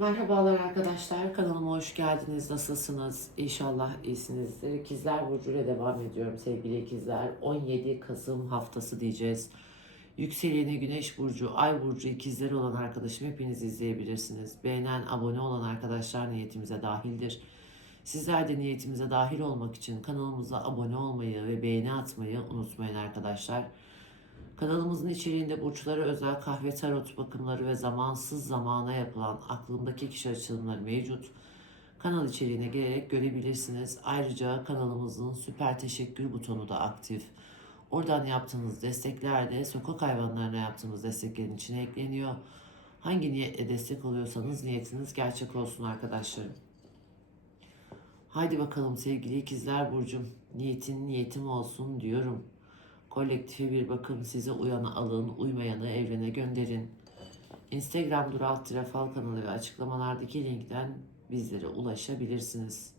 Merhabalar arkadaşlar, kanalıma hoş geldiniz. Nasılsınız? İnşallah iyisinizdir. İkizler Burcu ile devam ediyorum sevgili ikizler. 17 Kasım haftası diyeceğiz. Yükseleni Güneş Burcu, Ay Burcu ikizleri olan arkadaşım hepiniz izleyebilirsiniz. Beğenen, abone olan arkadaşlar niyetimize dahildir. Sizler de niyetimize dahil olmak için kanalımıza abone olmayı ve beğeni atmayı unutmayın arkadaşlar. Kanalımızın içeriğinde burçlara özel kahve tarot bakımları ve zamansız zamana yapılan aklımdaki kişi açılımları mevcut. Kanal içeriğine girerek görebilirsiniz. Ayrıca kanalımızın süper teşekkür butonu da aktif. Oradan yaptığınız destekler de sokak hayvanlarına yaptığımız desteklerin içine ekleniyor. Hangi niyetle destek oluyorsanız niyetiniz gerçek olsun arkadaşlarım. Haydi bakalım sevgili ikizler burcum. Niyetin niyetim olsun diyorum. Kolektife bir bakım size uyanı alın, uymayanı evrene gönderin. Instagram dur alt tire fal kanalı ve açıklamalardaki linkten bizlere ulaşabilirsiniz.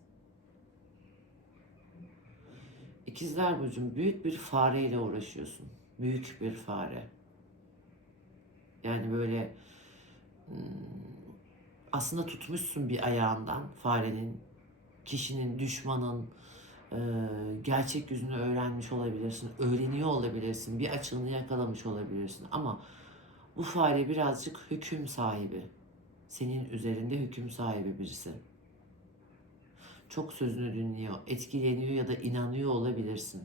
İkizler Burcu'm büyük bir fareyle uğraşıyorsun. Büyük bir fare. Yani böyle hmm, aslında tutmuşsun bir ayağından farenin, kişinin, düşmanın, gerçek yüzünü öğrenmiş olabilirsin, öğreniyor olabilirsin, bir açığını yakalamış olabilirsin ama bu fare birazcık hüküm sahibi. Senin üzerinde hüküm sahibi birisi. Çok sözünü dinliyor, etkileniyor ya da inanıyor olabilirsin.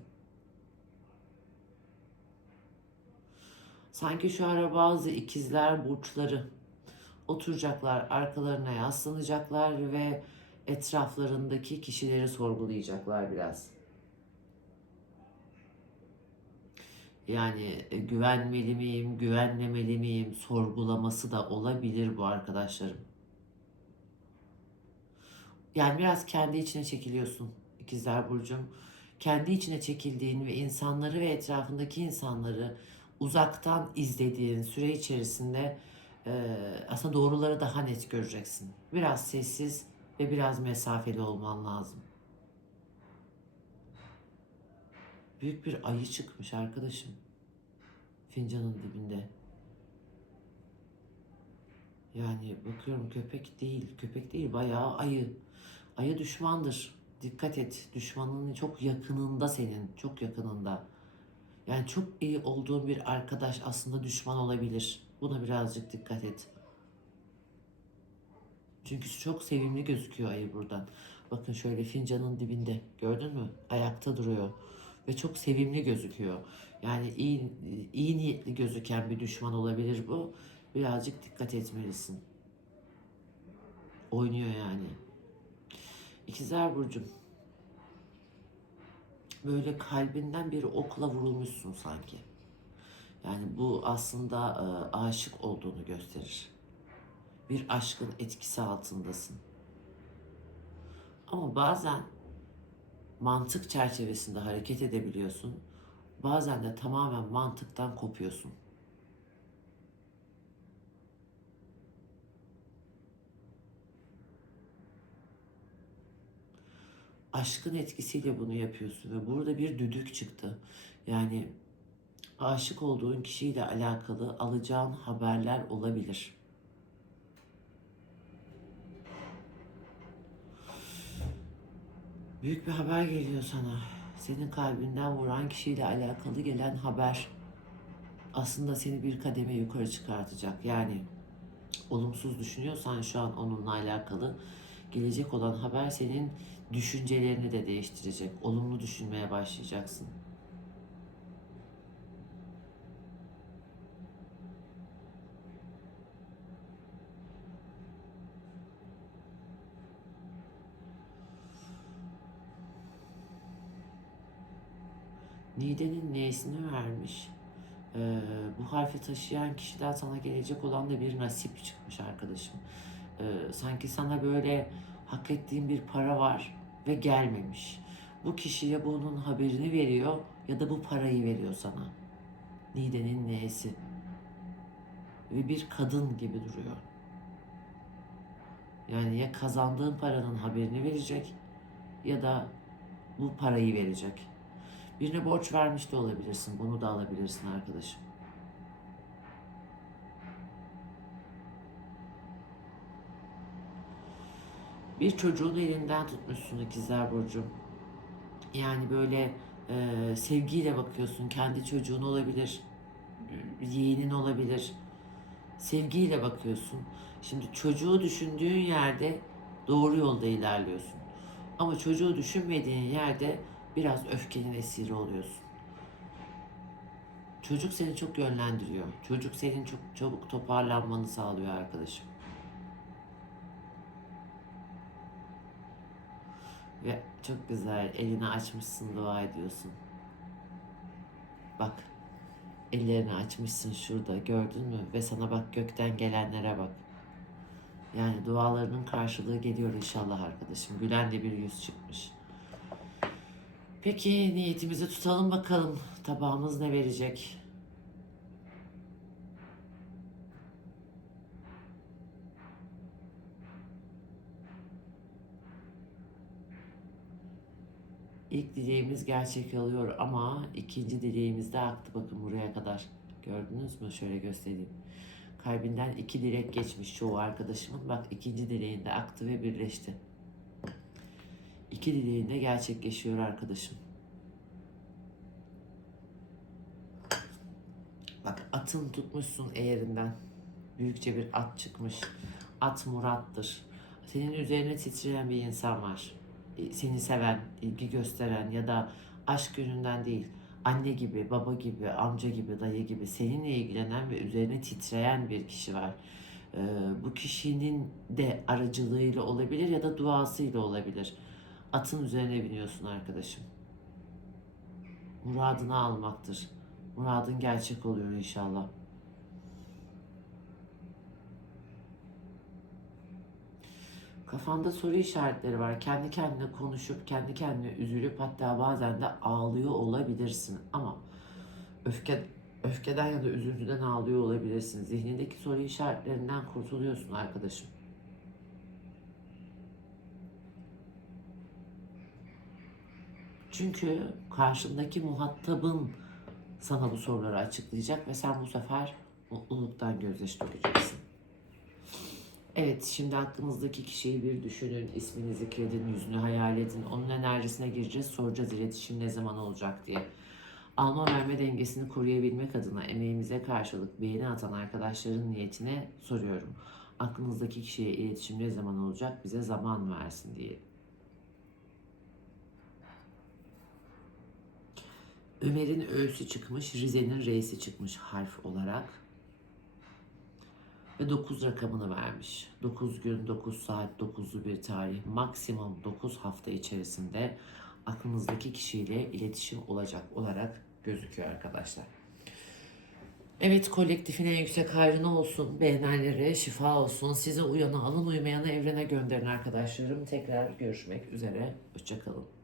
Sanki şu ara bazı ikizler burçları oturacaklar, arkalarına yaslanacaklar ve etraflarındaki kişileri sorgulayacaklar biraz. Yani e, güvenmeli miyim, güvenmemeli miyim sorgulaması da olabilir bu arkadaşlarım. Yani biraz kendi içine çekiliyorsun İkizler Burcu'm. Kendi içine çekildiğin ve insanları ve etrafındaki insanları uzaktan izlediğin süre içerisinde e, aslında doğruları daha net göreceksin. Biraz sessiz ve biraz mesafeli olman lazım. Büyük bir ayı çıkmış arkadaşım. Fincanın dibinde. Yani bakıyorum köpek değil, köpek değil bayağı ayı. Ayı düşmandır. Dikkat et. Düşmanının çok yakınında senin, çok yakınında. Yani çok iyi olduğun bir arkadaş aslında düşman olabilir. Buna birazcık dikkat et. Çünkü çok sevimli gözüküyor ayı buradan. Bakın şöyle fincanın dibinde. Gördün mü? Ayakta duruyor. Ve çok sevimli gözüküyor. Yani iyi, iyi niyetli gözüken bir düşman olabilir bu. Birazcık dikkat etmelisin. Oynuyor yani. İkizler Burcu'm. Böyle kalbinden bir okla vurulmuşsun sanki. Yani bu aslında e, aşık olduğunu gösterir bir aşkın etkisi altındasın. Ama bazen mantık çerçevesinde hareket edebiliyorsun. Bazen de tamamen mantıktan kopuyorsun. Aşkın etkisiyle bunu yapıyorsun ve burada bir düdük çıktı. Yani aşık olduğun kişiyle alakalı alacağın haberler olabilir. Büyük bir haber geliyor sana. Senin kalbinden vuran kişiyle alakalı gelen haber aslında seni bir kademe yukarı çıkartacak. Yani olumsuz düşünüyorsan şu an onunla alakalı gelecek olan haber senin düşüncelerini de değiştirecek. Olumlu düşünmeye başlayacaksın. Nide'nin N'sini vermiş. Ee, bu harfi taşıyan kişiden sana gelecek olan da bir nasip çıkmış arkadaşım. Ee, sanki sana böyle hak ettiğin bir para var ve gelmemiş. Bu kişiye bunun haberini veriyor ya da bu parayı veriyor sana. Nide'nin N'si. Ve bir kadın gibi duruyor. Yani ya kazandığın paranın haberini verecek ya da bu parayı verecek. Birine borç vermiş de olabilirsin. Bunu da alabilirsin arkadaşım. Bir çocuğun elinden tutmuşsun ikizler Burcu. Yani böyle e, sevgiyle bakıyorsun. Kendi çocuğun olabilir, yeğenin olabilir. Sevgiyle bakıyorsun. Şimdi çocuğu düşündüğün yerde doğru yolda ilerliyorsun. Ama çocuğu düşünmediğin yerde biraz öfkenin esiri oluyorsun. Çocuk seni çok yönlendiriyor. Çocuk senin çok çabuk toparlanmanı sağlıyor arkadaşım. Ve çok güzel elini açmışsın dua ediyorsun. Bak ellerini açmışsın şurada gördün mü? Ve sana bak gökten gelenlere bak. Yani dualarının karşılığı geliyor inşallah arkadaşım. Gülen de bir yüz çıkmış. Peki niyetimizi tutalım bakalım. Tabağımız ne verecek? İlk dileğimiz gerçek oluyor ama ikinci dileğimiz de aktı bakın buraya kadar. Gördünüz mü? Şöyle göstereyim. Kalbinden iki dilek geçmiş çoğu arkadaşımın. Bak ikinci dileğinde aktı ve birleşti. İki dileğinde gerçekleşiyor arkadaşım. Bak atın tutmuşsun eğerinden. Büyükçe bir at çıkmış. At Murat'tır. Senin üzerine titreyen bir insan var. E, Seni seven, ilgi gösteren ya da aşk yönünden değil. Anne gibi, baba gibi, amca gibi, dayı gibi seninle ilgilenen ve üzerine titreyen bir kişi var. Ee, bu kişinin de aracılığıyla olabilir ya da duasıyla olabilir. Atın üzerine biniyorsun arkadaşım. Muradını almaktır. Muradın gerçek oluyor inşallah. Kafanda soru işaretleri var. Kendi kendine konuşup, kendi kendine üzülüp hatta bazen de ağlıyor olabilirsin. Ama öfke öfkeden ya da üzüntüden ağlıyor olabilirsin. Zihnindeki soru işaretlerinden kurtuluyorsun arkadaşım. Çünkü karşındaki muhatabın sana bu soruları açıklayacak ve sen bu sefer mutluluktan gözyaşı dökeceksin. Evet, şimdi aklınızdaki kişiyi bir düşünün, ismini zikredin, yüzünü hayal edin, onun enerjisine gireceğiz, soracağız iletişim ne zaman olacak diye. Alma verme dengesini koruyabilmek adına emeğimize karşılık beğeni atan arkadaşların niyetine soruyorum. Aklınızdaki kişiye iletişim ne zaman olacak, bize zaman versin diye. Ömer'in ö'sü çıkmış, Rize'nin reisi çıkmış harf olarak. Ve 9 rakamını vermiş. 9 gün, 9 saat, 9'lu bir tarih. Maksimum 9 hafta içerisinde aklınızdaki kişiyle iletişim olacak olarak gözüküyor arkadaşlar. Evet kolektifin en yüksek hayrına olsun. Beğenenlere şifa olsun. Size uyanı alın uymayanı evrene gönderin arkadaşlarım. Tekrar görüşmek üzere. Hoşçakalın.